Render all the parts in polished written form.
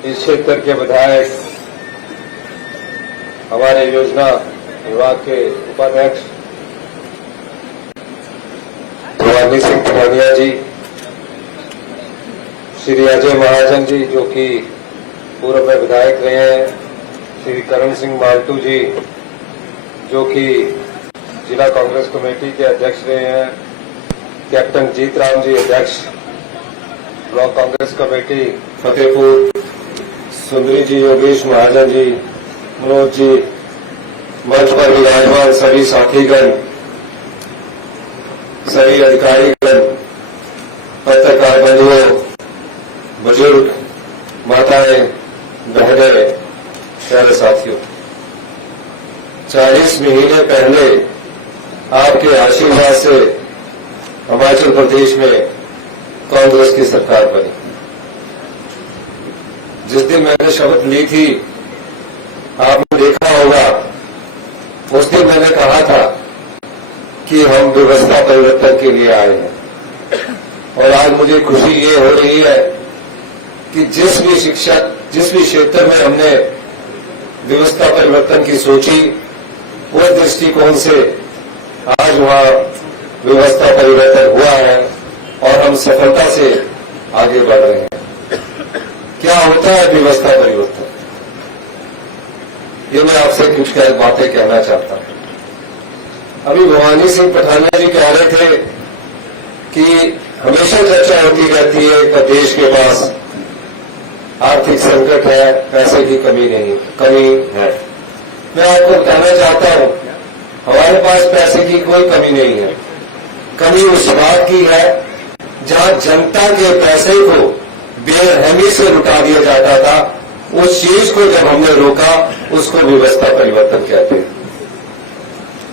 इस क्षेत्र के विधायक, हमारे योजना विभाग के उपाध्यक्ष भवानी सिंह पठानिया जी, श्री अजय महाजन जी जो कि पूर्व में विधायक रहे हैं, श्री करण सिंह माल्टू जी जो कि जिला कांग्रेस कमेटी के अध्यक्ष रहे हैं, कैप्टन जीत राम जी अध्यक्ष ब्लॉक कांग्रेस कमेटी फतेहपुर, सुंदरी जी, योगेश महाजन जी, मनोज जी, मंच पर विराजमान सभी साथीगण, सभी अधिकारीगण, पत्रकार बंधुओं, बुजुर्ग, माताएं, बहनें, प्यारे साथियों, 40 महीने पहले आपके आशीर्वाद से हिमाचल प्रदेश में कांग्रेस की सरकार बनी। जिस दिन मैंने शपथ ली थी, आपने देखा होगा, उस दिन मैंने कहा था कि हम व्यवस्था परिवर्तन के लिए आए हैं। और आज मुझे खुशी ये हो रही है कि जिस भी क्षेत्र में हमने व्यवस्था परिवर्तन की सोची, उस दृष्टिकोण से आज वहां व्यवस्था परिवर्तन हुआ है और हम सफलता से आगे बढ़ रहे हैं। क्या होता है व्यवस्था परिवर्तन, ये मैं आपसे कुछ बातें कहना चाहता हूं। अभी भवानी सिंह पठानिया जी कह रहे थे कि हमेशा चर्चा होती रहती है कि देश के पास आर्थिक संकट है, पैसे की कमी है। मैं आपको कहना चाहता हूं, हमारे पास पैसे की कोई कमी नहीं है। कमी उस बात की है जहां जनता के पैसे को बेरहमी से लुटा दिया जाता था। उस चीज को जब हमने रोका, उसको व्यवस्था परिवर्तन कहते हैं।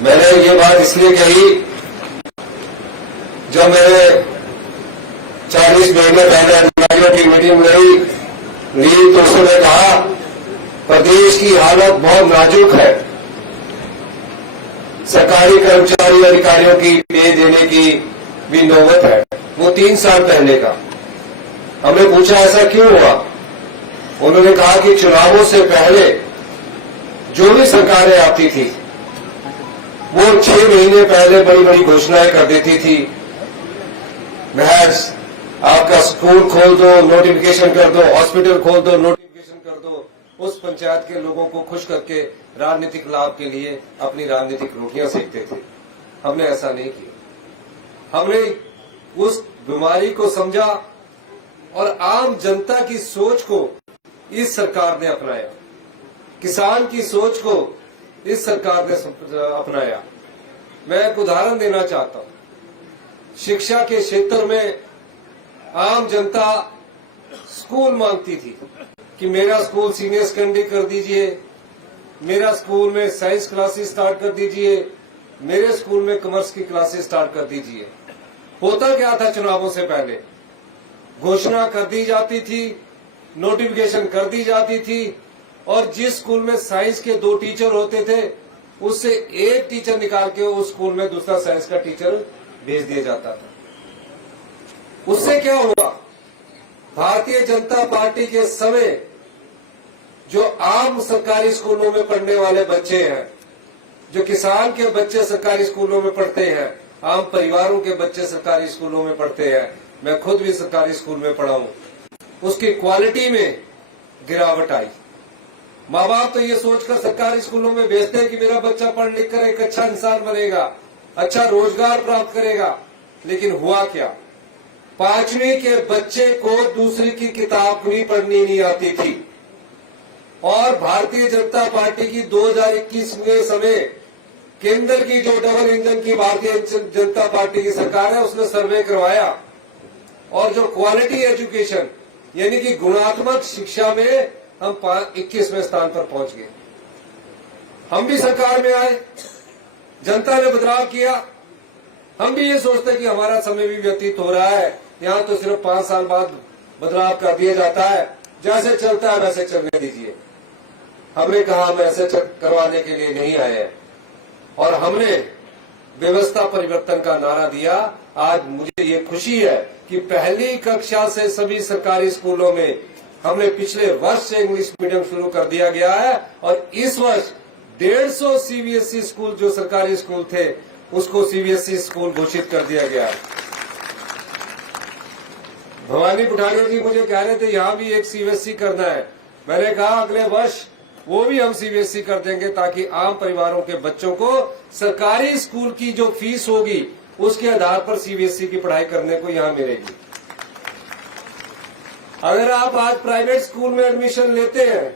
मैंने ये बात इसलिए कही, जब मैंने 40 महीने पहले अधिकारियों की मीटिंग ली तो उसने कहा प्रदेश की हालत बहुत नाजुक है, सरकारी कर्मचारी अधिकारियों की पे देने की भी नौबत है। वो 3 साल पहले का। हमने पूछा ऐसा क्यों हुआ? उन्होंने कहा कि चुनावों से पहले जो भी सरकारें आती थी वो 6 महीने पहले बड़ी बड़ी घोषणाएं कर देती थी। महज आपका स्कूल खोल दो, नोटिफिकेशन कर दो, हॉस्पिटल खोल दो, नोटिफिकेशन कर दो। उस पंचायत के लोगों को खुश करके राजनीतिक लाभ के लिए अपनी राजनीतिक रोटियां सेकते थे। हमने ऐसा नहीं किया। हमने उस बीमारी को समझा और आम जनता की सोच को इस सरकार ने अपनाया, किसान की सोच को इस सरकार ने अपनाया। मैं एक उदाहरण देना चाहता हूं। शिक्षा के क्षेत्र में आम जनता स्कूल मांगती थी कि मेरा स्कूल सीनियर सेकेंडरी कर दीजिए, मेरा स्कूल में साइंस क्लासेस स्टार्ट कर दीजिए, मेरे स्कूल में कॉमर्स की क्लासेस स्टार्ट कर दीजिए। होता क्या था? चुनावों से पहले घोषणा कर दी जाती थी, नोटिफिकेशन कर दी जाती थी और जिस स्कूल में साइंस के 2 टीचर होते थे उससे एक टीचर निकाल के उस स्कूल में दूसरा साइंस का टीचर भेज दिया जाता था। उससे क्या हुआ? भारतीय जनता पार्टी के समय जो आम सरकारी स्कूलों में पढ़ने वाले बच्चे हैं, जो किसान के बच्चे सरकारी स्कूलों में पढ़ते हैं, आम परिवारों के बच्चे सरकारी स्कूलों में पढ़ते हैं, मैं खुद भी सरकारी स्कूल में पढ़ा हूं, उसकी क्वालिटी में गिरावट आई। माँ बाप तो ये सोचकर सरकारी स्कूलों में भेजते हैं कि मेरा बच्चा पढ़ लिख कर एक अच्छा इंसान बनेगा, अच्छा रोजगार प्राप्त करेगा। लेकिन हुआ क्या? 5वीं के बच्चे को दूसरी की किताब भी पढ़नी नहीं आती थी। और भारतीय जनता पार्टी की 2021 में समय केंद्र की जो डबल इंजन की भारतीय जनता पार्टी की सरकार है, उसने सर्वे करवाया और जो क्वालिटी एजुकेशन यानी कि गुणात्मक शिक्षा में हम 21वें स्थान पर पहुंच गए। हम भी सरकार में आए, जनता ने बदलाव किया। हम भी ये सोचते कि हमारा समय भी व्यतीत हो रहा है, यहां तो सिर्फ 5 साल बाद बदलाव कर दिया जाता है, जैसे चलता है वैसे चलने दीजिए। हमने कहा हम ऐसे करवाने के लिए नहीं आए हैं और हमने व्यवस्था परिवर्तन का नारा दिया। आज मुझे ये खुशी है कि पहली कक्षा से सभी सरकारी स्कूलों में हमने पिछले वर्ष से इंग्लिश मीडियम शुरू कर दिया गया है और इस वर्ष 150 सीबीएसई स्कूल जो सरकारी स्कूल थे उसको सीबीएसई स्कूल घोषित कर दिया गया है। भवानी पुठानिया जी मुझे कह रहे थे यहाँ भी एक सीबीएसई करना है। मैंने कहा अगले वर्ष वो भी हम सीबीएसई कर देंगे ताकि आम परिवारों के बच्चों को सरकारी स्कूल की जो फीस होगी उसके आधार पर सीबीएसई की पढ़ाई करने को यहाँ मिलेगी। अगर आप आज प्राइवेट स्कूल में एडमिशन लेते हैं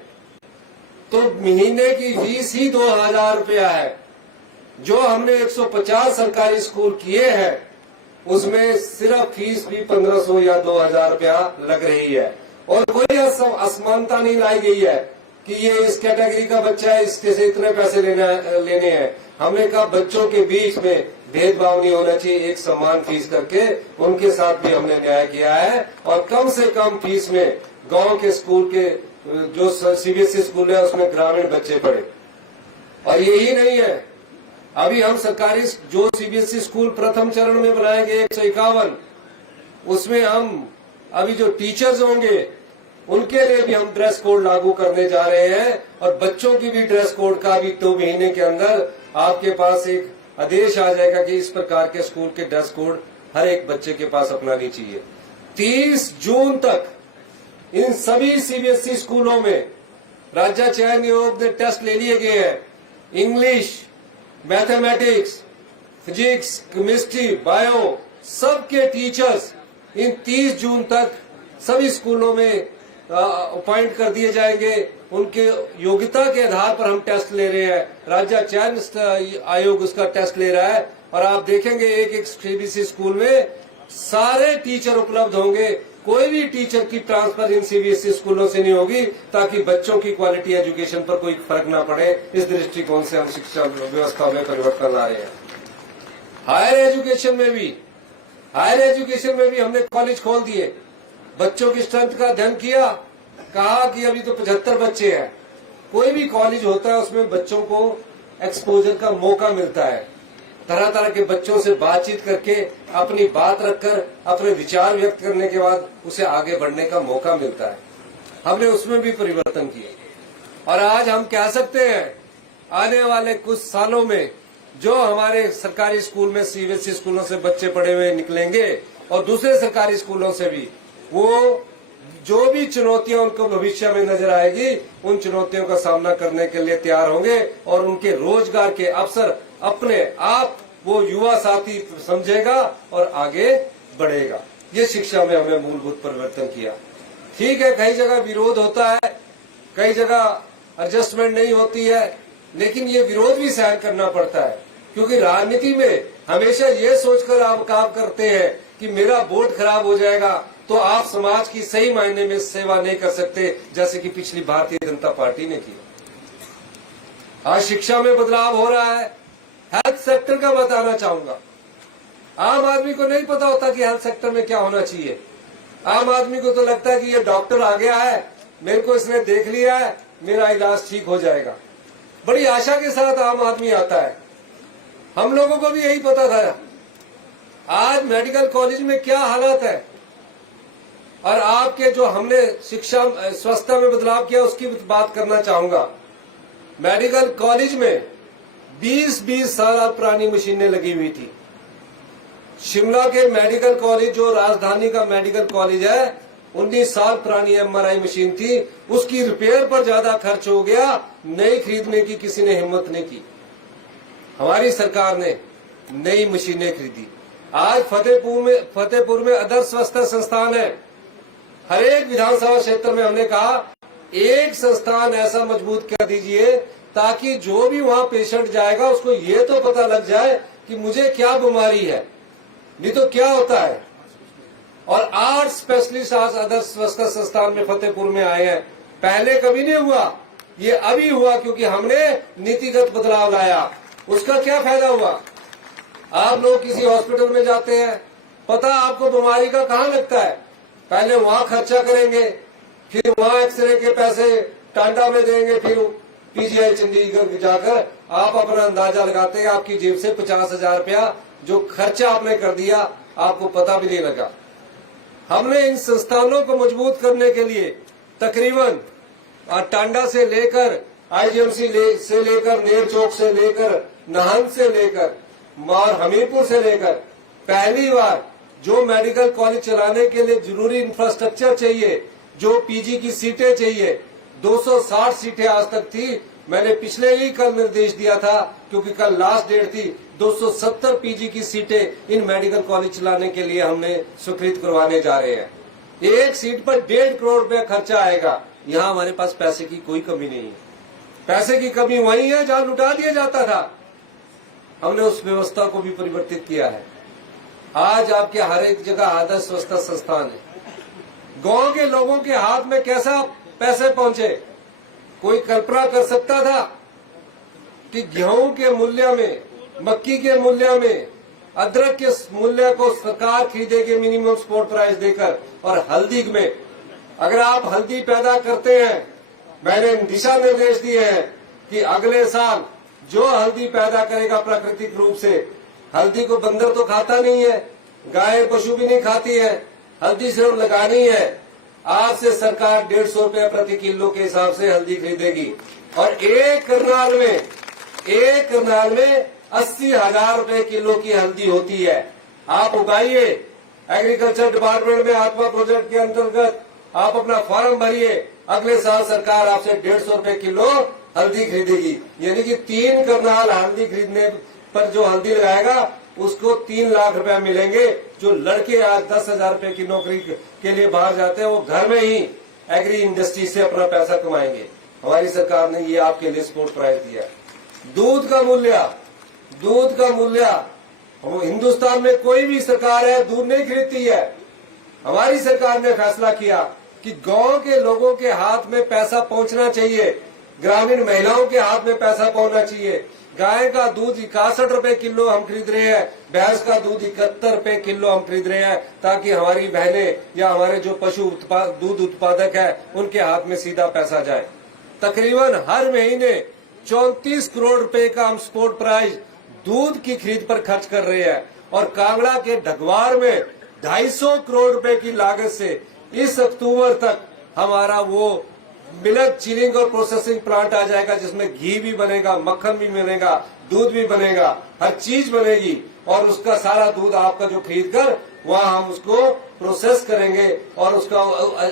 तो महीने की फीस ही 2000 रुपया है। जो हमने 150 सरकारी स्कूल किए हैं उसमें सिर्फ फीस भी 1500 या 2000 रुपया लग रही है और कोई असमानता नहीं लाई गई है कि ये इस कैटेगरी का बच्चा है इसके से इतने पैसे लेने हैं। हमने कहा बच्चों के बीच में भेदभाव नहीं होना चाहिए, एक समान फीस करके उनके साथ भी हमने न्याय किया है और कम से कम फीस में गांव के स्कूल के जो सीबीएसई स्कूल है उसमें ग्रामीण बच्चे पढ़े। और यही नहीं है, अभी हम सरकारी जो सीबीएसई स्कूल प्रथम चरण में बनाएंगे 151, उसमें हम अभी जो टीचर्स होंगे उनके लिए भी हम ड्रेस कोड लागू करने जा रहे हैं और बच्चों की भी ड्रेस कोड का भी 2 महीने के अंदर आपके पास एक आदेश आ जाएगा कि इस प्रकार के स्कूल के ड्रेस कोड हर एक बच्चे के पास अपनानी चाहिए। 30 जून तक इन सभी सीबीएसई स्कूलों में राज्य चयन आयोग ने टेस्ट ले लिए गए हैं। English, mathematics, physics, chemistry, bio सबके टीचर्स इन 30 जून तक सभी स्कूलों में अपॉइंट कर दिए जाएंगे। उनके योग्यता के आधार पर हम टेस्ट ले रहे हैं, राज्य चयन आयोग उसका टेस्ट ले रहा है और आप देखेंगे एक एक सीबीएसई स्कूल में सारे टीचर उपलब्ध होंगे। कोई भी टीचर की ट्रांसफर इन सीबीएसई स्कूलों से नहीं होगी ताकि बच्चों की क्वालिटी एजुकेशन पर कोई फर्क ना पड़े। इस दृष्टिकोण से हम शिक्षा व्यवस्था में परिवर्तन ला रहे हैं। हायर एजुकेशन में भी हमने कॉलेज खोल दिए, बच्चों की स्ट्रेंथ का अध्ययन किया, कहा कि अभी तो 75 बच्चे हैं। कोई भी कॉलेज होता है उसमें बच्चों को एक्सपोजर का मौका मिलता है, तरह तरह के बच्चों से बातचीत करके अपनी बात रखकर अपने विचार व्यक्त करने के बाद उसे आगे बढ़ने का मौका मिलता है। हमने उसमें भी परिवर्तन किया और आज हम कह सकते हैं आने वाले कुछ सालों में जो हमारे सरकारी स्कूल में सीबीएसई स्कूलों से बच्चे पढ़े हुए निकलेंगे और दूसरे सरकारी स्कूलों से भी, वो जो भी चुनौतियां उनको भविष्य में नजर आएगी उन चुनौतियों का सामना करने के लिए तैयार होंगे और उनके रोजगार के अवसर अपने आप वो युवा साथी समझेगा और आगे बढ़ेगा। ये शिक्षा में हमने मूलभूत परिवर्तन किया। ठीक है, कई जगह विरोध होता है, कई जगह एडजस्टमेंट नहीं होती है, लेकिन ये विरोध भी सहन करना पड़ता है क्योंकि राजनीति में हमेशा ये सोचकर आप काम करते हैं कि मेरा वोट खराब हो जाएगा तो आप समाज की सही मायने में सेवा नहीं कर सकते, जैसे कि पिछली भारतीय जनता पार्टी ने की। आज शिक्षा में बदलाव हो रहा है। हेल्थ सेक्टर का बताना चाहूंगा, आम आदमी को नहीं पता होता कि हेल्थ सेक्टर में क्या होना चाहिए। आम आदमी को तो लगता है कि ये डॉक्टर आ गया है, मेरे को इसने देख लिया है, मेरा इलाज ठीक हो जाएगा। बड़ी आशा के साथ आम आदमी आता है। हम लोगों को भी यही पता था। आज मेडिकल कॉलेज में क्या हालत है और आपके जो हमने शिक्षा स्वास्थ्य में बदलाव किया उसकी बात करना चाहूंगा। मेडिकल कॉलेज में 20-20 साल पुरानी मशीनें लगी हुई थी। शिमला के मेडिकल कॉलेज जो राजधानी का मेडिकल कॉलेज है 19 साल पुरानी एमआरआई मशीन थी, उसकी रिपेयर पर ज्यादा खर्च हो गया, नई खरीदने की किसी ने हिम्मत नहीं की। हमारी सरकार ने नई मशीनें खरीदी। आज फतेहपुर में आदर्श स्वास्थ्य संस्थान है। हर एक विधानसभा क्षेत्र में हमने कहा एक संस्थान ऐसा मजबूत कर दीजिए ताकि जो भी वहां पेशेंट जाएगा उसको ये तो पता लग जाए कि मुझे क्या बीमारी है, नहीं तो क्या होता है। और 8 स्पेशलिस्ट आज आदर्श स्वास्थ्य संस्थान में फतेहपुर में आए हैं। पहले कभी नहीं हुआ, ये अभी हुआ क्योंकि हमने नीतिगत बदलाव लाया। उसका क्या फायदा हुआ? आप लोग किसी हॉस्पिटल में जाते हैं, पता आपको बीमारी का कहाँ लगता है, पहले वहां खर्चा करेंगे, फिर वहां एक्सरे के पैसे टांडा में देंगे, फिर पीजीआई चंडीगढ़ जाकर आप अपना अंदाजा लगाते हैं आपकी जेब से 50,000 रुपया जो खर्चा आपने कर दिया आपको पता भी नहीं लगा। हमने इन संस्थानों को मजबूत करने के लिए तकरीबन टांडा से लेकर आईजीएमसी से लेकर नेर चौक से लेकर नाहन से लेकर और हमीरपुर से लेकर पहली बार जो मेडिकल कॉलेज चलाने के लिए जरूरी इंफ्रास्ट्रक्चर चाहिए, जो पीजी की सीटें चाहिए, 260 सीटें आज तक थी। मैंने पिछले ही कल निर्देश दिया था, क्योंकि कल लास्ट डेट थी, 270 पीजी की सीटें इन मेडिकल कॉलेज चलाने के लिए हमने स्वीकृत करवाने जा रहे हैं। एक सीट पर 1.5 करोड़ रुपया खर्चा आएगा। यहाँ हमारे पास पैसे की कोई कमी नहीं है। पैसे की कमी वही है जहाँ लुटा दिया जाता था। हमने उस व्यवस्था को भी परिवर्तित किया है। आज आपके हर एक जगह आदर्श स्वच्छता संस्थान है। गांव के लोगों के हाथ में कैसा पैसे पहुंचे, कोई कल्पना कर सकता था कि गेहूं के मूल्य में, मक्की के मूल्य में, अदरक के मूल्य को सरकार खरीदेगी मिनिमम सपोर्ट प्राइस देकर, और हल्दी में अगर आप हल्दी पैदा करते हैं, मैंने दिशा निर्देश दिए हैं कि अगले साल जो हल्दी पैदा करेगा प्राकृतिक रूप से, हल्दी को बंदर तो खाता नहीं है, गाय पशु भी नहीं खाती है, हल्दी सिर्फ लगानी है। आज से सरकार 150 रुपया प्रति किलो के हिसाब से हल्दी खरीदेगी, और एक करनाल में 80,000 रुपए किलो की हल्दी होती है। आप उगाइए, एग्रीकल्चर डिपार्टमेंट में आत्मा प्रोजेक्ट के अंतर्गत आप अपना फॉर्म भरिए, अगले साल सरकार आपसे 150 रुपए किलो हल्दी खरीदेगी। यानी कि 3 करनाल हल्दी खरीदने पर जो हल्दी लगाएगा उसको 3 लाख रुपए मिलेंगे। जो लड़के आज 10,000 रुपए की नौकरी के लिए बाहर जाते हैं, वो घर में ही एग्री इंडस्ट्री से अपना पैसा कमाएंगे। हमारी सरकार ने ये आपके लिए सपोर्ट प्राइस दिया। दूध का मूल्य हिंदुस्तान में कोई भी सरकार है दूध नहीं खरीदती है। हमारी सरकार ने फैसला किया कि गांव के लोगों के हाथ में पैसा पहुंचना चाहिए, ग्रामीण महिलाओं के हाथ में पैसा पहुंचना चाहिए। गाय का दूध 61 रुपए किलो हम खरीद रहे हैं, भैंस का दूध 71 रुपए किलो हम खरीद रहे हैं, ताकि हमारी बहनें या हमारे जो पशु दूध उत्पादक है उनके हाथ में सीधा पैसा जाए। तकरीबन हर महीने 34 करोड़ रुपए का हम सपोर्ट प्राइस दूध की खरीद पर खर्च कर रहे हैं, और कांगड़ा के ढगवार में 250 करोड़ रुपए की लागत से इस अक्टूबर तक हमारा वो मिल्क चिलिंग और प्रोसेसिंग प्लांट आ जाएगा, जिसमें घी भी बनेगा, मक्खन भी बनेगा, दूध भी बनेगा, हर चीज बनेगी, और उसका सारा दूध आपका जो खरीद कर वहाँ हम उसको प्रोसेस करेंगे और उसका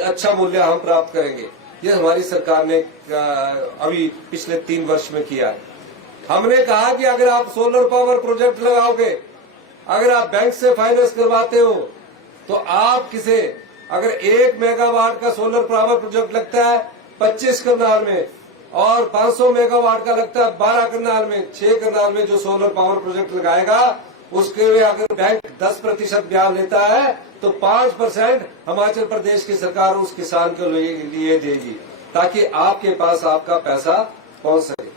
अच्छा मूल्य हम प्राप्त करेंगे। ये हमारी सरकार ने अभी पिछले 3 वर्ष में किया है। हमने कहा कि अगर आप सोलर पावर प्रोजेक्ट लगाओगे, अगर आप बैंक से फाइनेंस करवाते हो, तो आप अगर 1 मेगावाट का सोलर पावर प्रोजेक्ट लगता है 25 करनाल में, और 500 मेगावाट का लगता है 12 करनाल में, 6 करनाल में जो सोलर पावर प्रोजेक्ट लगाएगा उसके लिए अगर बैंक 10% ब्याज लेता है, तो 5% हिमाचल प्रदेश की सरकार उस किसान के लिए देगी, ताकि आपके पास आपका पैसा पहुंच सके।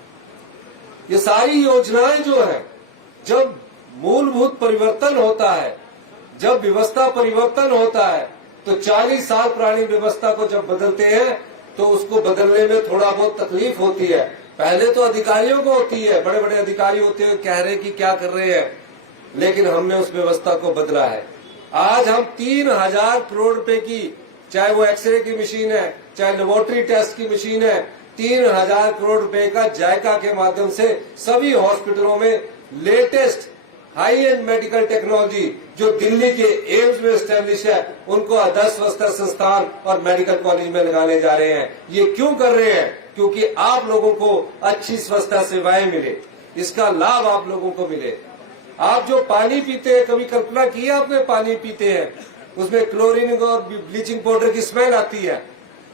ये सारी योजनाएं जो है, जब मूलभूत परिवर्तन होता है, जब व्यवस्था परिवर्तन होता है, तो 40 साल पुरानी व्यवस्था को जब बदलते हैं तो उसको बदलने में थोड़ा बहुत तकलीफ होती है। पहले तो अधिकारियों को होती है, बड़े बड़े अधिकारी होते हैं, कह रहे कि क्या कर रहे हैं, लेकिन हमने उस व्यवस्था को बदला है। आज हम 3000 करोड़ रुपए की, चाहे वो एक्सरे की मशीन है, चाहे लेबोरेटरी टेस्ट की मशीन है, 3000 करोड़ रुपए का जायका के माध्यम से सभी हॉस्पिटलों में latest high and medical technology जो दिल्ली के एम्स में स्टैब्लिश है, उनको आदर्श स्वच्छता संस्थान और मेडिकल कॉलेज में लगाने जा रहे हैं। ये क्यों कर रहे हैं? क्योंकि आप लोगों को अच्छी स्वच्छता सेवाएं मिले, इसका लाभ आप लोगों को मिले। आप जो पानी पीते हैं, कभी कल्पना की है आपने? पानी पीते हैं उसमें क्लोरीन और ब्लीचिंग पाउडर की स्मेल आती है,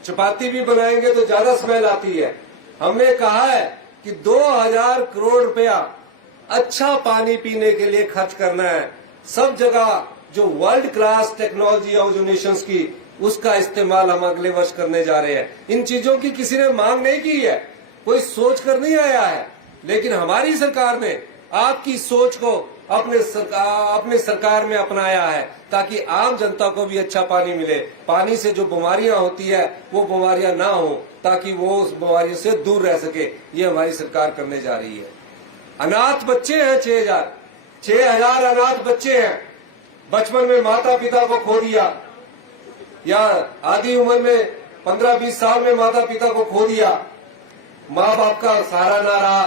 चपाती भी बनाएंगे तो ज्यादा स्मेल आती है। हमने कहा है कि 2000 करोड़ रुपया अच्छा पानी पीने के लिए खर्च करना है। सब जगह जो वर्ल्ड क्लास टेक्नोलॉजी है जो नेशंस की, उसका इस्तेमाल हम अगले वर्ष करने जा रहे हैं। इन चीजों की किसी ने मांग नहीं की है, कोई सोच कर नहीं आया है, लेकिन हमारी सरकार ने आपकी सोच को अपने सरकार में अपनाया है, ताकि आम जनता को भी अच्छा पानी मिले। पानी से जो बीमारियां होती है वो बीमारियां ना हो, ताकि वो उस बीमारियों से दूर रह सके। ये हमारी सरकार करने जा रही है। अनाथ बच्चे हैं 6000 अनाथ बच्चे हैं। बचपन में माता पिता को खो दिया, या आधी उम्र में 15-20 साल में माता पिता को खो दिया, माँ बाप का सहारा ना रहा।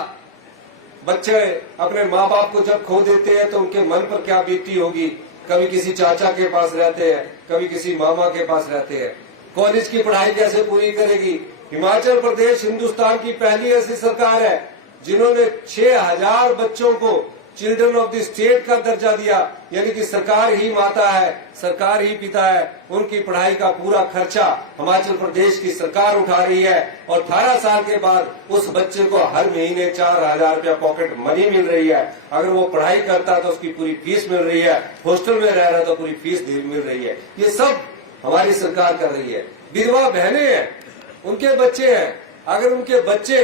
बच्चे अपने माँ बाप को जब खो देते हैं तो उनके मन पर क्या बीतती होगी। कभी किसी चाचा के पास रहते हैं, कभी किसी मामा के पास रहते हैं। कॉलेज की पढ़ाई कैसे पूरी करेगी। हिमाचल प्रदेश हिंदुस्तान की पहली ऐसी सरकार है जिन्होंने 6000 बच्चों को चिल्ड्रन ऑफ द स्टेट का दर्जा दिया, यानी कि सरकार ही माता है, सरकार ही पिता है। उनकी पढ़ाई का पूरा खर्चा हिमाचल प्रदेश की सरकार उठा रही है और 18 साल के बाद उस बच्चे को हर महीने 4000 रुपया पॉकेट मनी मिल रही है। अगर वो पढ़ाई करता है तो उसकी पूरी फीस मिल रही है, हॉस्टल में रह रहा है तो पूरी फीस मिल रही है। ये सब हमारी सरकार कर रही है। विधवा बहनें हैं, उनके बच्चे हैं, अगर उनके बच्चे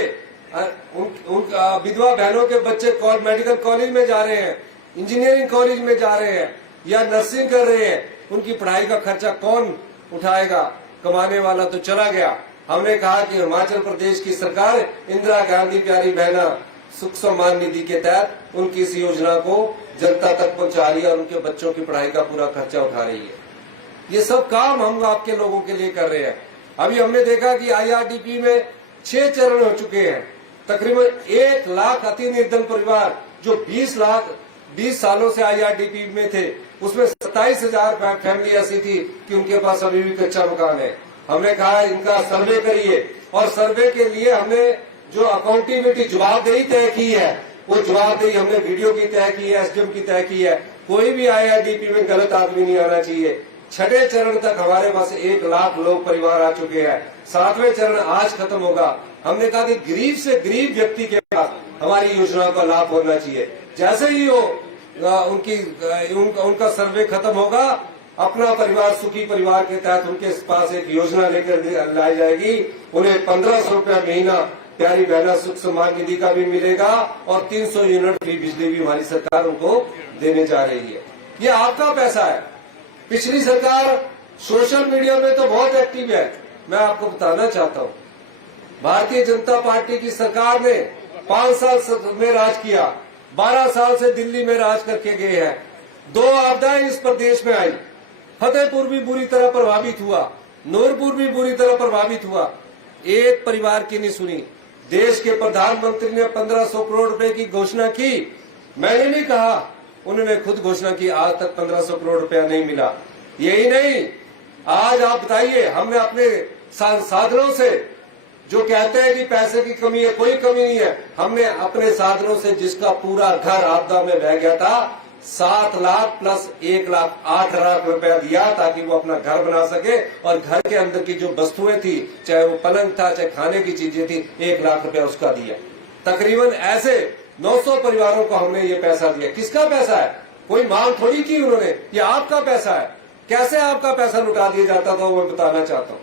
विधवा बहनों के बच्चे मेडिकल कॉलेज में जा रहे हैं, इंजीनियरिंग कॉलेज में जा रहे हैं या नर्सिंग कर रहे हैं, उनकी पढ़ाई का खर्चा कौन उठाएगा। कमाने वाला तो चला गया। हमने कहा कि हिमाचल प्रदेश की सरकार इंदिरा गांधी प्यारी बहना सुख सम्मान निधि के तहत उनकी इस योजना को जनता तक पहुंचा रही है और उनके बच्चों की पढ़ाई का पूरा खर्चा उठा रही है। ये सब काम हम आपके लोगों के लिए कर रहे हैं। अभी हमने देखा कि IRDP में 6 चरण हो चुके हैं। तकरीबन 1 लाख अति निर्धन परिवार जो 20 सालों से IRDP में थे, उसमें 27,000 फैमिली ऐसी थी कि उनके पास अभी भी कच्चा मकान है। हमने कहा इनका सर्वे करिए और सर्वे के लिए हमने जो अकाउंटेबिलिटी जवाबदेही तय की है, वो जवाबदेही हमने वीडियो की तय की है, SDM की तय की है। कोई भी IRDP में गलत आदमी नहीं आना चाहिए। 6ठे चरण तक हमारे पास 1 लाख लोग परिवार आ चुके हैं। 7वें चरण आज खत्म होगा। हमने कहा कि गरीब से गरीब व्यक्ति के पास हमारी योजना का लाभ होना चाहिए। जैसे ही वो उनका सर्वे खत्म होगा, अपना परिवार सुखी परिवार के तहत उनके पास एक योजना लेकर लाई जाएगी। उन्हें 1500 रुपया महीना प्यारी बहना सुख सम्मान निधि का भी मिलेगा और 300 यूनिट फ्री बिजली भी हमारी सरकार उनको देने जा रही है। ये आपका पैसा है। पिछली सरकार सोशल मीडिया में तो बहुत एक्टिव है। मैं आपको बताना चाहता हूँ, भारतीय जनता पार्टी की सरकार ने 5 साल में राज किया, 12 साल से दिल्ली में राज करके गए हैं। 2 आपदाएं इस प्रदेश में आई। फतेहपुर भी बुरी तरह प्रभावित हुआ, नूरपुर भी बुरी तरह प्रभावित हुआ। एक परिवार की नहीं सुनी। देश के प्रधानमंत्री ने 1500 करोड़ रुपए की घोषणा की। मैंने नहीं कहा, उन्होंने खुद घोषणा की। आज तक 1500 करोड़ रुपया नहीं मिला। यही नहीं, आज आप बताइए, हमने अपने साधनों से, जो कहते हैं कि पैसे की कमी है, कोई कमी नहीं है। हमने अपने साधनों से, जिसका पूरा घर आपदा में बह गया था, 7 लाख प्लस 1 लाख 8 लाख रुपया दिया ताकि वो अपना घर बना सके और घर के अंदर की जो वस्तुएं थी, चाहे वो पलंग था, चाहे खाने की चीजें थी, 1 लाख रुपया उसका दिया। तकरीबन ऐसे 900 परिवारों को हमने ये पैसा दिया। किसका पैसा है? कोई मांग थोड़ी की उन्होंने, ये आपका पैसा है। कैसे आपका पैसा लुटा दिया जाता था वो मैं बताना चाहता हूँ।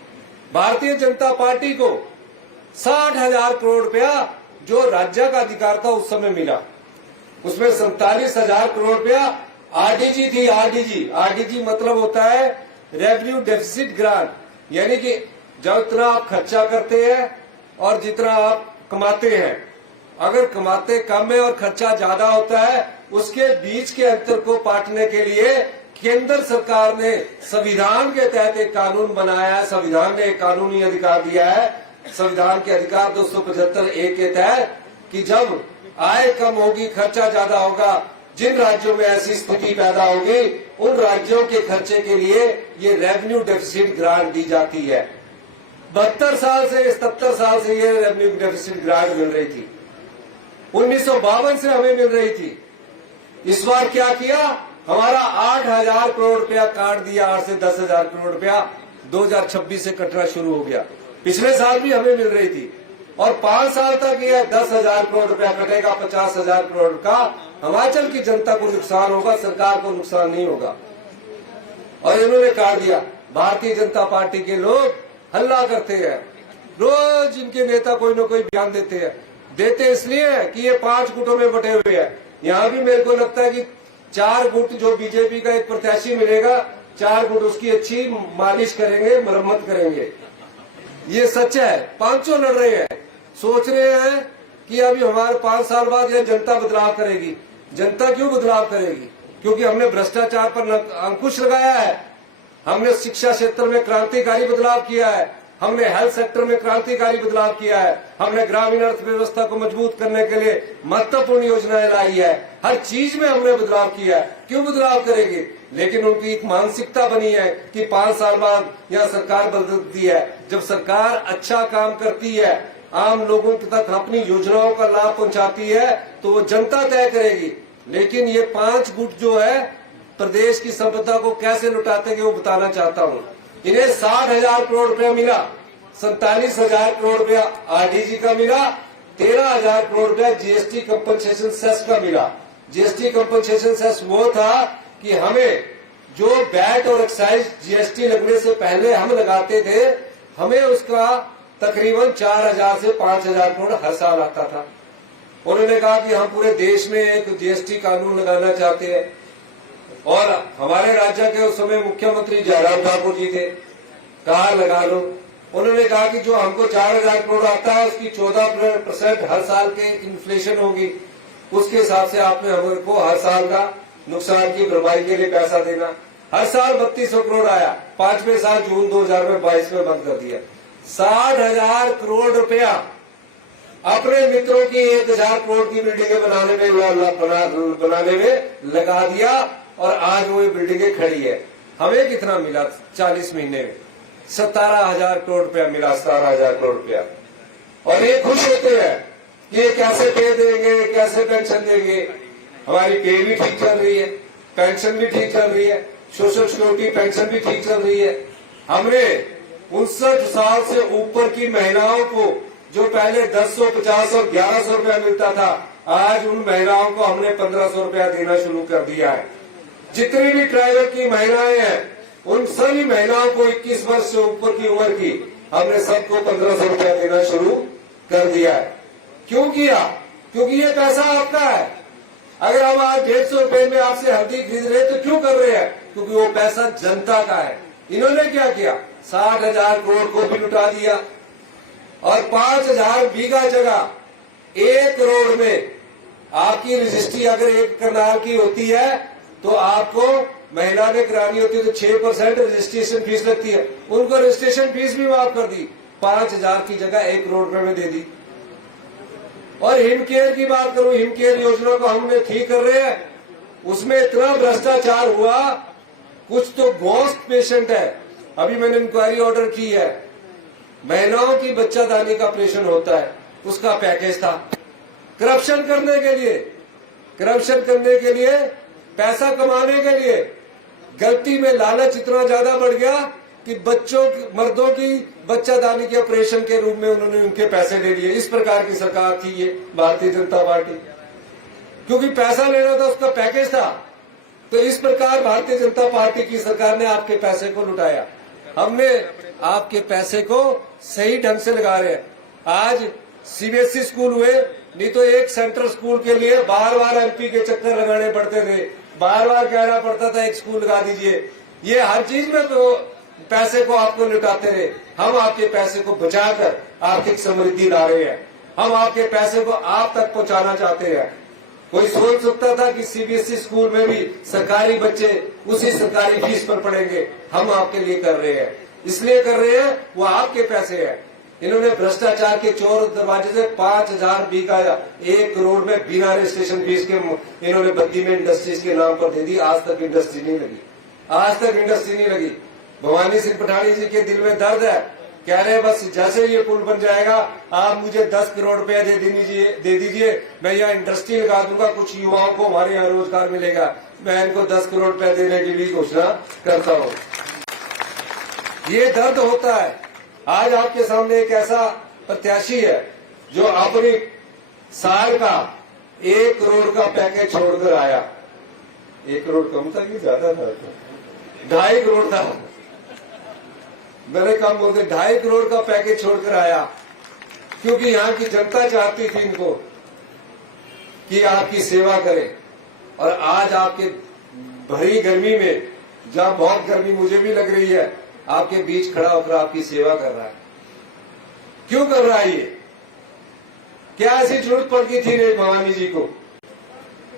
भारतीय जनता पार्टी को 60,000 करोड़ रुपया जो राज्य का अधिकार था उस समय मिला। उसमें 47,000 करोड़ रुपया RDG थी। RDG मतलब होता है रेवेन्यू डेफिसिट ग्रांट, यानी कि जितना आप खर्चा करते हैं और जितना आप कमाते हैं, अगर कमाते कम है और खर्चा ज्यादा होता है, उसके बीच के अंतर को पाटने के लिए केंद्र सरकार ने संविधान के तहत एक कानून बनाया है। संविधान ने एक कानूनी अधिकार दिया है, संविधान के अधिकार 275(a) के तहत, कि जब आय कम होगी, खर्चा ज्यादा होगा, जिन राज्यों में ऐसी स्थिति पैदा होगी, उन राज्यों के खर्चे के लिए ये रेवेन्यू डेफिसिट ग्रांट दी जाती है। 72 साल से 77 साल से ये रेवेन्यू डेफिसिट ग्रांट मिल रही थी। 1952 से हमें मिल रही थी। इस बार क्या किया, हमारा 8,000 करोड़ रुपया काट दिया। 8 से 10,000 करोड़ रुपया 2026 से कटना शुरू हो गया। पिछले साल भी हमें मिल रही थी और 5 साल तक यह 10,000 करोड़ रुपया कटेगा। 50,000 करोड़ का हिमाचल की जनता को नुकसान होगा, सरकार को नुकसान नहीं होगा। और इन्होंने काट दिया। भारतीय जनता पार्टी के लोग हल्ला करते हैं, रोज इनके नेता कोई न कोई बयान देते हैं। देते इसलिए है कि ये 5 गुटों में बटे हुए हैं। यहाँ भी मेरे को लगता है कि 4 गुट जो बीजेपी का एक प्रत्याशी मिलेगा, 4 गुट उसकी अच्छी मालिश करेंगे, मरम्मत करेंगे। ये सच है। 500 लड़ रहे हैं, सोच रहे हैं कि अभी हमारे 5 साल बाद यह जनता बदलाव करेगी। जनता क्यों बदलाव करेगी? क्योंकि हमने भ्रष्टाचार पर अंकुश लगाया है, हमने शिक्षा क्षेत्र में क्रांतिकारी बदलाव किया है, हमने हेल्थ सेक्टर में क्रांतिकारी बदलाव किया है, हमने ग्रामीण अर्थव्यवस्था को मजबूत करने के लिए महत्वपूर्ण योजनाएं लाई है, हर चीज में हमने बदलाव किया है। क्यों बदलाव करेगी? लेकिन उनकी एक मानसिकता बनी है कि 5 साल बाद यह सरकार बदलती है। जब सरकार अच्छा काम करती है, आम लोगों तक अपनी योजनाओं का लाभ पहुंचाती है, तो वो जनता तय करेगी। लेकिन ये 5 गुट जो है प्रदेश की संपदा को कैसे लुटाते हैं वो बताना चाहता हूँ। इन्हें 60,000 करोड़ रुपया मिला, 47,000 करोड़ रुपया आरडीजी का मिला, 13,000 करोड़ रुपया जीएसटी कंपनसेशन सेस का मिला। जीएसटी कंपनसेशन सेस वो था कि हमें जो वैट और एक्साइज जीएसटी लगने से पहले हम लगाते थे, हमें उसका तकरीबन 4,000 से 5,000 करोड़ हर साल आता था। उन्होंने कहा कि हम पूरे देश में एक जीएसटी कानून लगाना चाहते हैं, और हमारे राज्य के उस समय मुख्यमंत्री जयराम ठाकुर जी थे। कहा लगा लो। उन्होंने कहा कि जो हमको 4,000 करोड़ आता है उसकी 14% हर साल के इन्फ्लेशन होगी, उसके हिसाब से आपने हमको हर साल का नुकसान की भरपाई के लिए पैसा देना। हर साल 3200 करोड़ आया, 5वें साल जून 2022 में बंद कर दिया। 60,000 करोड़ रुपया अपने मित्रों की 1,000 करोड़ की बिल्डिंगें बनाने में लगा दिया, और आज वो बिल्डिंगें खड़ी है। हमें कितना मिला 40 महीने में? 17,000 करोड़ रुपया मिला, 17,000 करोड़ रुपया। और ये खुश होते हैं कि ये कैसे पे देंगे, कैसे पेंशन देंगे। हमारी पे भी ठीक चल रही है, पेंशन भी ठीक चल रही है, सोशल सिक्योरिटी पेंशन भी ठीक चल रही है। हमने 59 साल से ऊपर की महिलाओं को जो पहले 1000, 50 और 1100 रुपया मिलता था, आज उन महिलाओं को हमने 1500 रुपया देना शुरू कर दिया है। जितनी भी ट्राइबल की महिलाएं हैं, उन सभी महिलाओं को 21 वर्ष से ऊपर की उम्र की हमने सबको 1500 रुपया देना शुरू कर दिया है। क्यों किया? क्योंकि ये पैसा आपका है। अगर हम आज 150 रुपए में आपसे हल्दी खरीद रहे तो क्यों कर रहे हैं? क्योंकि वो पैसा जनता का है। इन्होंने क्या किया? 60,000 करोड़ को भी लुटा दिया, और 5,000 बीघा जगह 1 करोड़ में आपकी रजिस्ट्री अगर 1 कनाल की होती है तो आपको महिला ने करानी होती है तो 6% रजिस्ट्रेशन फीस लगती है। उनको रजिस्ट्रेशन फीस भी माफ कर दी, 5,000 की जगह 1 करोड़ रुपए में दे दी। और हिमकेयर की बात करूं, हिमकेयर योजना को हमने ठीक कर रहे हैं, उसमें इतना भ्रष्टाचार हुआ। कुछ तो गोस्ट पेशेंट है, अभी मैंने इंक्वायरी ऑर्डर की है, महिलाओं की बच्चादानी का ऑपरेशन होता है, उसका पैकेज था। करप्शन करने के लिए पैसा कमाने के लिए गलती में लालच इतना ज्यादा बढ़ गया कि मर्दों की बच्चादानी के ऑपरेशन के रूप में उन्होंने उनके पैसे ले लिए। इस प्रकार की सरकार थी ये भारतीय जनता पार्टी, क्योंकि पैसा लेना था, उसका पैकेज था। तो इस प्रकार भारतीय जनता पार्टी की सरकार ने आपके पैसे को लुटाया। हमने आपके पैसे को सही ढंग से लगा रहे हैं। आज सीबीएसई स्कूल हुए, नहीं तो एक सेंट्रल स्कूल के लिए बार एमपी के चक्कर लगाने पड़ते थे, बार कहना पड़ता था एक स्कूल लगा दीजिए। ये हर चीज में तो पैसे को आपको लुटाते रहे। हम आपके पैसे को बचाकर आर्थिक समृद्धि ला रहे हैं। हम आपके पैसे को आप तक पहुंचाना चाहते हैं। कोई सोच सकता था कि सीबीएसई स्कूल में भी सरकारी बच्चे उसी सरकारी फीस पर पढ़ेंगे। हम आपके लिए कर रहे हैं, इसलिए कर रहे हैं, वो आपके पैसे हैं। इन्होंने भ्रष्टाचार के चोर दरवाजे से 5,000 बीघा 1 करोड़ में बिना रजिस्ट्रेशन फीस के इन्होंने बद्दी में इंडस्ट्रीज के नाम पर दे दी। आज तक इंडस्ट्री नहीं लगी, आज तक इंडस्ट्री नहीं लगी। भवानी सिंह पठानी जी के दिल में दर्द है, कह रहे हैं बस जैसे ये पुल बन जाएगा आप मुझे 10 करोड़ रुपया दे दीजिए, मैं यहाँ इंडस्ट्री लगा दूंगा, कुछ युवाओं को हमारे यहाँ रोजगार मिलेगा। मैं इनको 10 करोड़ रुपया देने की भी घोषणा करता हूँ। ये दर्द होता है। आज आपके सामने एक ऐसा प्रत्याशी है जो अपनी साल का 1 करोड़ का पैकेज छोड़कर आया। 1 करोड़ कम था कि ज्यादा था? 2.5 करोड़ था। मैंने कम बोलते 2.5 करोड़ का पैकेज छोड़कर आया, क्योंकि यहाँ की जनता चाहती थी इनको कि आपकी सेवा करें। और आज आपके भरी गर्मी में, जहाँ बहुत गर्मी मुझे भी लग रही है, आपके बीच खड़ा होकर आपकी सेवा कर रहा है। क्यों कर रहा है ये? क्या ऐसी जरूरत पड़ गई थी भवानी जी को?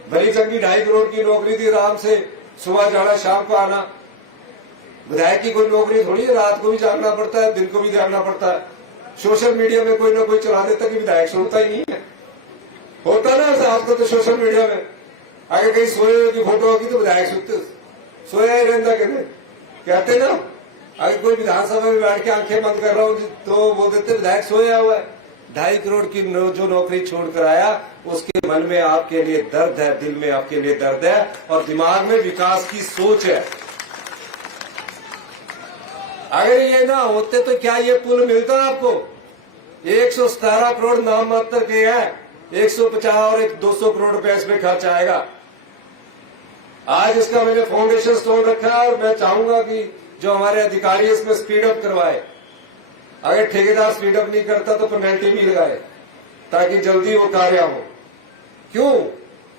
भली चंगी 2.5 करोड़ की नौकरी थी, आराम से सुबह जाना शाम को आना। विधायक की कोई नौकरी थोड़ी है, रात को भी जागना पड़ता है, दिन को भी जागना पड़ता है। सोशल मीडिया में कोई ना कोई चला देता कि विधायक सुनता ही नहीं है, होता ना आजकल तो सोशल मीडिया में अगर कहीं सोए हुए की फोटो होगी तो विधायक सोया ही रहता कहते ना। अगर कोई विधानसभा में बैठ के आंखें बंद कर रहा हूं तो बोल देते विधायक सोया हुआ है। 2.5 करोड़ की जो नौकरी छोड़कर आया उसके मन में आपके लिए दर्द है, दिल में आपके लिए दर्द है और दिमाग में विकास की सोच है। अगर ये ना होते तो क्या ये पुल मिलता आपको? 117 करोड़ नाम मात्र के हैं, 150 और 200 करोड़ रुपए इसमें खर्च आएगा। आज इसका मैंने फाउंडेशन स्टोन रखा है और मैं चाहूंगा कि जो हमारे अधिकारी इसमें स्पीड अप करवाए। अगर ठेकेदार स्पीड अप नहीं करता तो पेनल्टी भी लगाए ताकि जल्दी वो कार्य हो। क्यों?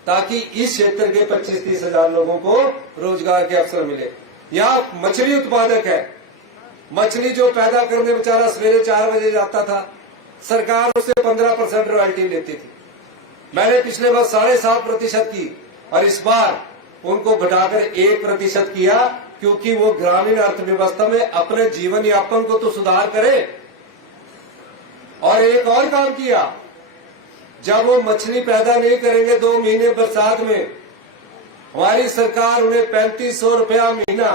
ताकि इस क्षेत्र के 25-30 हजार लोगों को रोजगार के अवसर मिले। यहाँ मछली उत्पादक है, मछली जो पैदा करने बेचारा सवेरे 4 बजे जाता था, सरकार उससे 15% रॉयल्टी लेती थी। मैंने पिछले बार 7.5% की और इस बार उनको घटाकर 1% किया, क्योंकि वो ग्रामीण अर्थव्यवस्था में अपने जीवन यापन को तो सुधार करे। और एक और काम किया, जब वो मछली पैदा नहीं करेंगे 2 महीने बरसात में, हमारी सरकार उन्हें 3500 रुपया महीना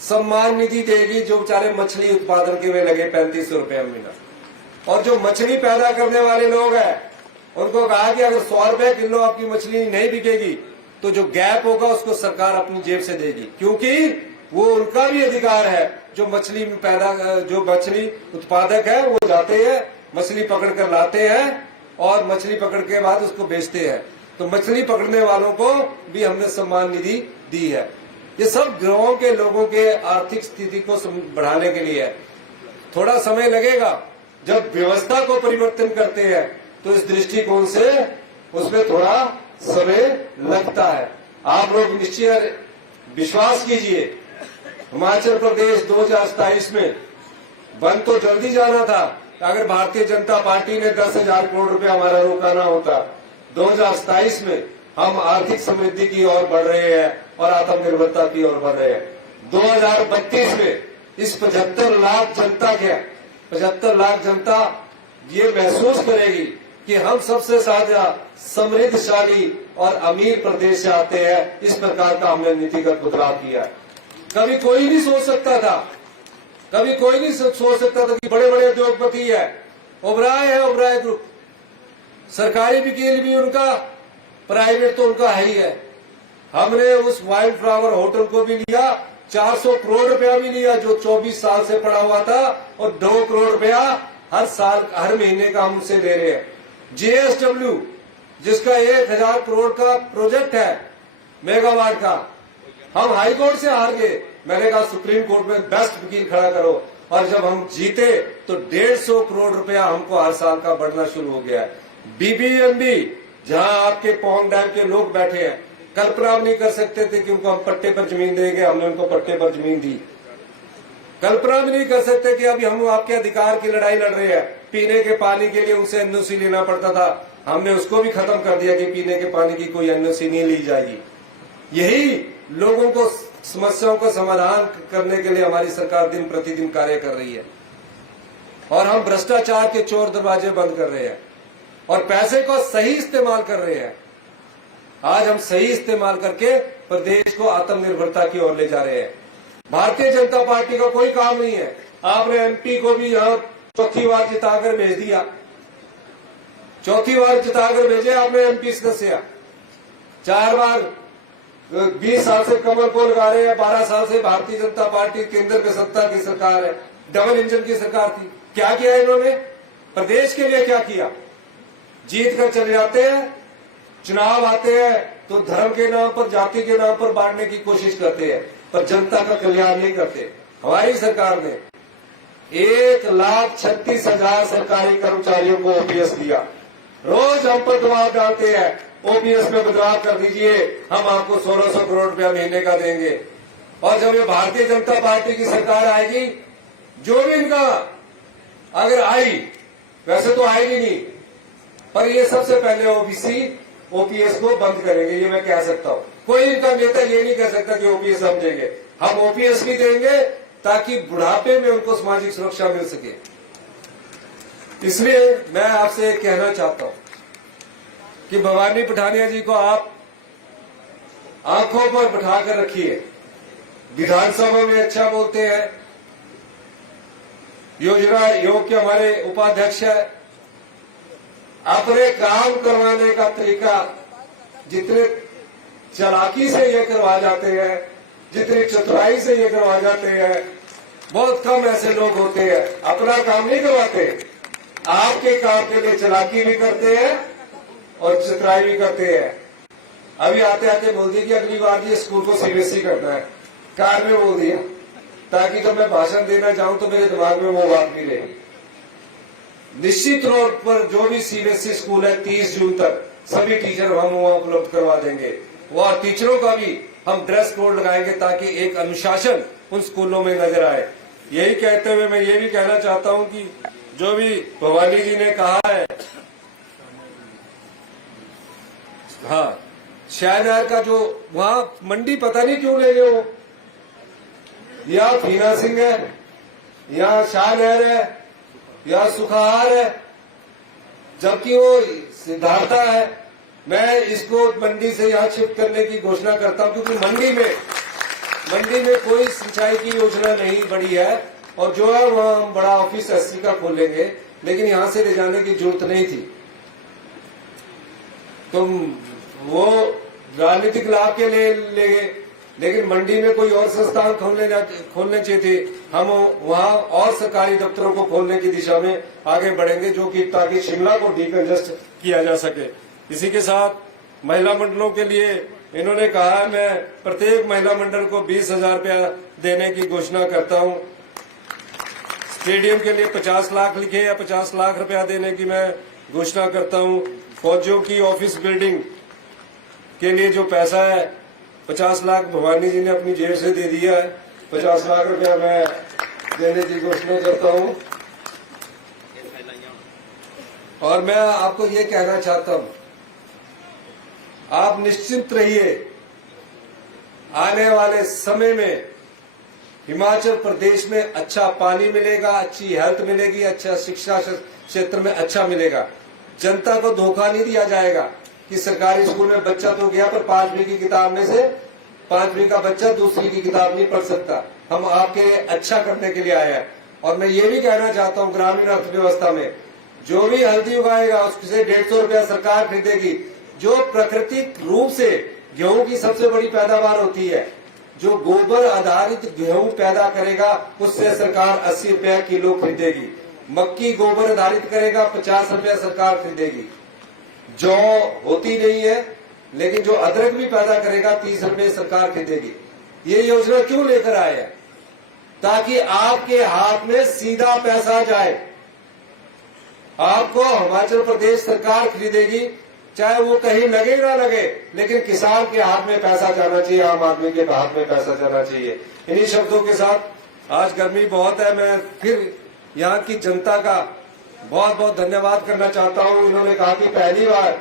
सम्मान निधि देगी जो बेचारे मछली उत्पादन के में लगे 3500 रुपया महीना। और जो मछली पैदा करने वाले लोग हैं उनको कहा कि अगर 100 रुपए किलो आपकी मछली नहीं बिकेगी तो जो गैप होगा उसको सरकार अपनी जेब से देगी, क्योंकि वो उनका भी अधिकार है। जो मछली उत्पादक है वो जाते हैं, मछली पकड़ कर लाते हैं और मछली पकड़ के बाद उसको बेचते हैं। तो मछली पकड़ने वालों को भी हमने सम्मान निधि दी है। ये सब गांव के लोगों के आर्थिक स्थिति को बढ़ाने के लिए है। थोड़ा समय लगेगा, जब व्यवस्था को परिवर्तन करते हैं तो इस दृष्टिकोण से उसमें थोड़ा समय लगता है। आप लोग निश्चय विश्वास कीजिए, हिमाचल प्रदेश 2027 में बंद तो जल्दी जाना था। अगर भारतीय जनता पार्टी ने 10,000 करोड़ रुपया हमारा रोकाना होता, 2027 में हम आर्थिक समृद्धि की ओर बढ़ रहे हैं और आत्मनिर्भरता की ओर बढ़ रहे हैं। 2032 में इस 75 लाख जनता के 75 लाख जनता ये महसूस करेगी कि हम सबसे ज्यादा समृद्धशाली और अमीर प्रदेश से आते हैं। इस प्रकार का हमने नीतिगत बदलाव किया है। कभी कोई नहीं सोच सकता था, कभी कोई नहीं सोच सकता था कि बड़े बड़े उद्योगपति है, ओबराय ग्रुप, सरकारी वकील भी उनका, प्राइवेट तो उनका है ही है। हमने उस वाइल्ड फ्लावर होटल को भी लिया, 400 करोड़ रुपया भी लिया जो 24 साल से पड़ा हुआ था, और 2 करोड़ रुपया हर साल हर महीने का हम उनसे ले रहे हैं। JSW जिसका 1000 करोड़ का प्रोजेक्ट है मेगावाट का, हम हाई कोर्ट से हार गए। मैंने कहा सुप्रीम कोर्ट में बेस्ट वकील खड़ा करो, और जब हम जीते तो 150 करोड़ रुपया हमको हर साल का बढ़ना शुरू हो गया है। BBMB जहां आपके पौंग डैम के लोग बैठे हैं, कल्पना नहीं कर सकते थे कि उनको हम पट्टे पर जमीन देंगे, हमने उनको पट्टे पर जमीन दी। कल्पना भी नहीं कर सकते कि अभी हम आपके अधिकार की लड़ाई लड़ रहे हैं। पीने के पानी के लिए उनसे NOC लेना पड़ता था, हमने उसको भी खत्म कर दिया कि पीने के पानी की कोई NOC नहीं ली जाएगी। यही लोगों को समस्याओं का समाधान करने के लिए हमारी सरकार दिन प्रतिदिन कार्य कर रही है। और हम भ्रष्टाचार के चोर दरवाजे बंद कर रहे हैं और पैसे को सही इस्तेमाल कर रहे हैं। आज हम सही इस्तेमाल करके प्रदेश को आत्मनिर्भरता की ओर ले जा रहे हैं। भारतीय जनता पार्टी का कोई काम नहीं है। आपने MP को भी यहां चौथी बार जिताकर भेज दिया, चौथी बार जिताकर भेजे आपने MP सदस्य। 4 बार 20 साल से कमल को लगा रहे हैं, 12 साल से भारतीय जनता पार्टी केंद्र में सत्ता की सरकार है, डबल इंजन की सरकार थी। क्या किया इन्होंने प्रदेश के लिए? क्या किया? जीत कर चले जाते हैं, चुनाव आते हैं तो धर्म के नाम पर, जाति के नाम पर बांटने की कोशिश करते हैं, पर जनता का कल्याण नहीं करते। हमारी सरकार ने 1,36,000 सरकारी कर्मचारियों को OPS दिया। रोज हम पर दबाव डालते हैं, OPS में बदलाव कर दीजिए, हम आपको 1600 करोड़ रुपया महीने का देंगे। और जब ये भारतीय जनता पार्टी की सरकार आएगी, जो भी इनका अगर आई, वैसे तो आएगी नहीं, पर ये सबसे पहले OPS को बंद करेंगे, ये मैं कह सकता हूं। कोई इनका नेता ये नहीं कह सकता कि OPS हम देंगे। हम ओपीएस भी देंगे ताकि बुढ़ापे में उनको सामाजिक सुरक्षा मिल सके। इसलिए मैं आपसे कहना चाहता हूं कि भवानी पठानिया जी को आप आंखों पर बैठाकर रखिए। विधानसभा में अच्छा बोलते हैं, योजना आयोग के हमारे उपाध्यक्ष है, अपने काम करवाने का तरीका जितने चालाकी से ये करवा जाते हैं, जितनी चतुराई से ये करवा जाते हैं, बहुत कम ऐसे लोग होते हैं अपना काम नहीं करवाते, आपके काम के लिए चालाकी भी करते हैं और चतुराई भी करते हैं। अभी आते आते बोल दिया कि अगली बार ये स्कूल को सीबीएसई करना है, कार में बोल दिया, ताकि जब मैं भाषण देना चाहूं तो मेरे दिमाग में वो बात नहीं रहेगी। निश्चित तौर पर जो भी सीबीएसई स्कूल है 30 जून तक सभी टीचर हम वहां उपलब्ध करवा देंगे, और टीचरों का भी हम ड्रेस कोड लगाएंगे ताकि एक अनुशासन उन स्कूलों में नजर आए। यही कहते हुए मैं ये भी कहना चाहता हूं कि जो भी भवानी जी ने कहा है, हाँ, शाहनहर का जो वहां मंडी पता नहीं क्यों ले गए, वो या फीना सिंह है या शाहनहर है या सुखार है, जबकि वो सिद्धार्था है। मैं इसको मंडी से यहाँ शिफ्ट करने की घोषणा करता हूं, क्योंकि मंडी में कोई सिंचाई की योजना नहीं बड़ी है, और जो है वहां हम बड़ा ऑफिस एससी का खोलेंगे, लेकिन यहां से ले जाने की जरूरत नहीं थी। तो वो राजनीतिक लाभ के लिए ले गए, लेकिन मंडी में कोई और संस्थान खोलने चाहिए थे। हम वहां और सरकारी दफ्तरों को खोलने की दिशा में आगे बढ़ेंगे, जो कि ताकि शिमला को डीकंजेस्ट किया जा सके। इसी के साथ महिला मंडलों के लिए इन्होंने कहा है, मैं प्रत्येक महिला मंडल को 20,000 रुपया देने की घोषणा करता हूं। स्टेडियम के लिए 50 लाख लिखे या 50 लाख रुपया देने की मैं घोषणा करता हूं। फौजियों की ऑफिस बिल्डिंग के लिए जो पैसा है 50 लाख भवानी जी ने अपनी जेब से दे दिया है, 50 लाख रुपया मैं देने की घोषणा करता हूं। और मैं आपको ये कहना चाहता हूं, आप निश्चिंत रहिए, आने वाले समय में हिमाचल प्रदेश में अच्छा पानी मिलेगा, अच्छी हेल्थ मिलेगी, अच्छा शिक्षा क्षेत्र में अच्छा मिलेगा। जनता को धोखा नहीं दिया जाएगा कि सरकारी स्कूल में बच्चा तो गया पर 5वीं की किताब में से 5वीं का बच्चा दूसरी की किताब नहीं पढ़ सकता। हम आपके अच्छा करने के लिए आए हैं। और मैं ये भी कहना चाहता हूँ, ग्रामीण अर्थव्यवस्था में जो भी हल्दी उगाएगा उससे 150 रुपया सरकार खरीदेगी। जो प्राकृतिक रूप से गेहूं की सबसे बड़ी पैदावार होती है, जो गोबर आधारित गेहूं पैदा करेगा उससे सरकार 80 रुपया किलो खरीदेगी। मक्की गोबर आधारित करेगा 50 रुपया सरकार खरीदेगी। जौ होती नहीं है, लेकिन जो अदरक भी पैदा करेगा 30 रुपये सरकार खरीदेगी। ये योजना क्यों लेकर आए हैं? ताकि आपके हाथ में सीधा पैसा जाए। आपको हिमाचल प्रदेश सरकार खरीदेगी, चाहे वो कहीं लगे ना लगे, लेकिन किसान के हाथ में पैसा जाना चाहिए, आम आदमी के हाथ में पैसा जाना चाहिए। इन्हीं शब्दों के साथ, आज गर्मी बहुत है, मैं फिर यहाँ की जनता का बहुत बहुत धन्यवाद करना चाहता हूँ। इन्होंने कहा कि पहली बार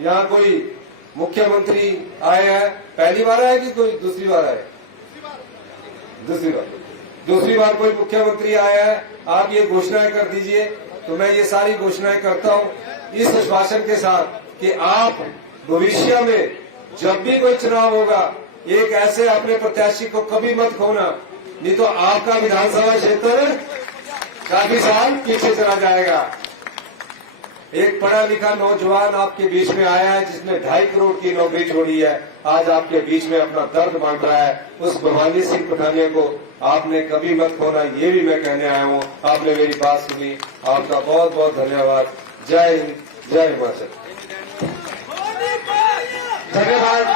यहाँ कोई मुख्यमंत्री आए हैं। पहली बार आए कि कोई दूसरी बार आए? दूसरी बार कोई मुख्यमंत्री आया है। आप ये घोषणाएं कर दीजिए। तो मैं ये सारी घोषणाएं करता हूँ इस आश्वासन के साथ कि आप भविष्य में जब भी कोई चुनाव होगा, एक ऐसे अपने प्रत्याशी को कभी मत खोना, नहीं तो आपका विधानसभा क्षेत्र काफी साल पीछे चला जाएगा। एक पढ़ा लिखा नौजवान आपके बीच में आया है, जिसने 2.5 करोड़ की नौकरी छोड़ी है, आज आपके बीच में अपना दर्द बांट रहा है। उस भवानी सिंह पठानिया को आपने कभी मत खोना, ये भी मैं कहने आया हूँ। आपने मेरी बात सुनी, आपका बहुत बहुत धन्यवाद। जय हिंद, जय हिमाचल। धन्यवाद।